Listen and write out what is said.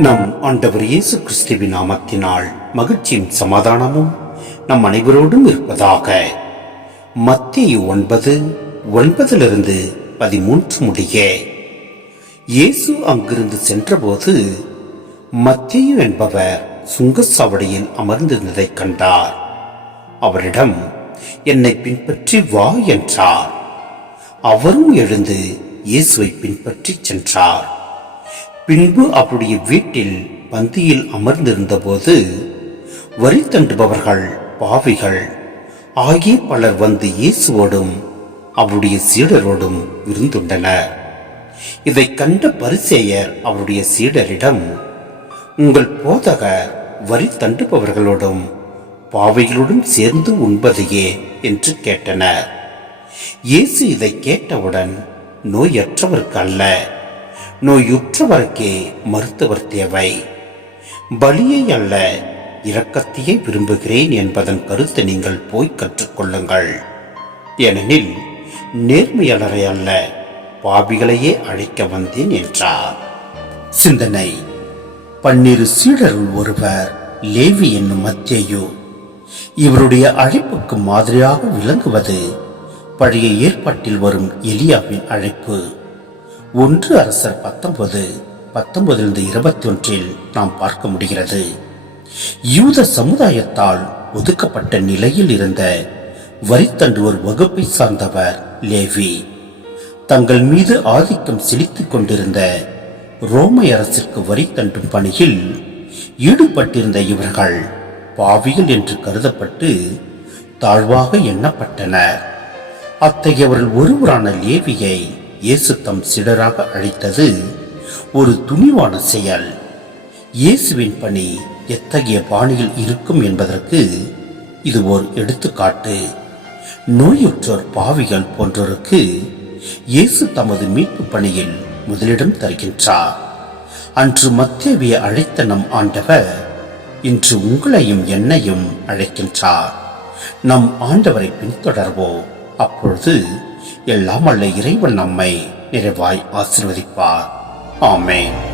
நம் ஆண்டவர் இயேசு கிறிஸ்துவின் நாமத்தினால் மகிழ்ச்சியும் சமாதானமும் நம் அனைவரோடும் இருப்பதாக. மத்திய ஒன்பது ஒன்பதிலிருந்து பதிமூன்று முடிய. இயேசு அங்கிருந்து சென்றபோது மத்தியு என்பவர் சுங்கச்சாவடியில் அமர்ந்திருந்ததைக் கண்டார். அவரிடம் என்னை பின்பற்றி வா என்றார். அவரும் எழுந்து இயேசுவை பின்பற்றி சென்றார். பின்பு அவருடைய வீட்டில் பந்தியில் அமர்ந்திருந்தபோது வரி தண்டுபவர்கள் பாவிகள் ஆகிய பலர் வந்து இயேசுவோடும் அவருடைய சீடரோடும் விருந்துண்டனர் இதை கண்ட பரிசேயர் அவருடைய சீடரிடம் உங்கள் போதகர் வரி தண்டுபவர்களோடும் பாவைகளோடும் சேர்ந்து உண்பதையே என்று கேட்டனர். இயேசு இதை கேட்டவுடன் நோயற்றவருக்கு அல்ல. நோயுற்றவருக்கே மருத்துவர் தேவை. பலியை அல்ல இரக்கத்தையே விரும்புகிறேன் என்பதன் கருத்தை நீங்கள் போய் கற்றுக்கொள்ளுங்கள். ஏனெனில் நேர்மையாளரை அல்ல பாபிகளையே அழைக்க வந்தேன் என்றார். சிந்தனை. பன்னிரு சீடருள் ஒருவர் லேவி என்னும் மத்தியோ. இவருடைய அழைப்புக்கு மாதிரியாக விளங்குவது பழைய ஏற்பாட்டில் வரும் எலியாவின் அழைப்பு. ஒன்று அரசர் பத்தொன்பது பத்தொன்பதிலிருந்து இருபத்தி ஒன்றில் நாம் பார்க்க முடிகிறது. யூத சமுதாயத்தால் ஒதுக்கப்பட்ட நிலையில் இருந்த வரித்தண்டு ஒரு வகுப்பை சார்ந்தவர் லேவி. தங்கள் மீது ஆதிக்கம் செலுத்திக் கொண்டிருந்த ரோமை அரசிற்கு வரி தண்டும் பணியில் ஈடுபட்டிருந்த இவர்கள் பாவிகள் என்று கருதப்பட்டு தாழ்வாக எண்ணப்பட்டனர். அத்தகையவர்கள் ஒருவரான லேவியை இயேசு தம் சிடராக அழைத்தது ஒரு துணிவான செயல். இயேசுவின் பணி எத்தகைய பாணியில் இருக்கும் என்பதற்கு இது ஒரு எடுத்துக்காட்டு. நோயுற்றோர் பாவிகள் போன்றோருக்கு இயேசு தமது மீட்பு பணியில் முதலிடம் தருகின்றார். அன்று மத்தியவியை அழைத்த நம் ஆண்டவர் இன்று உங்களையும் என்னையும் அழைக்கின்றார். நம் ஆண்டவரை பின்தொடர்வோம். அப்பொழுது எல்லாம் அல்ல இறைவன் நம்மை நிறைவாய் ஆசிர்வதிப்பார். ஆமேன்.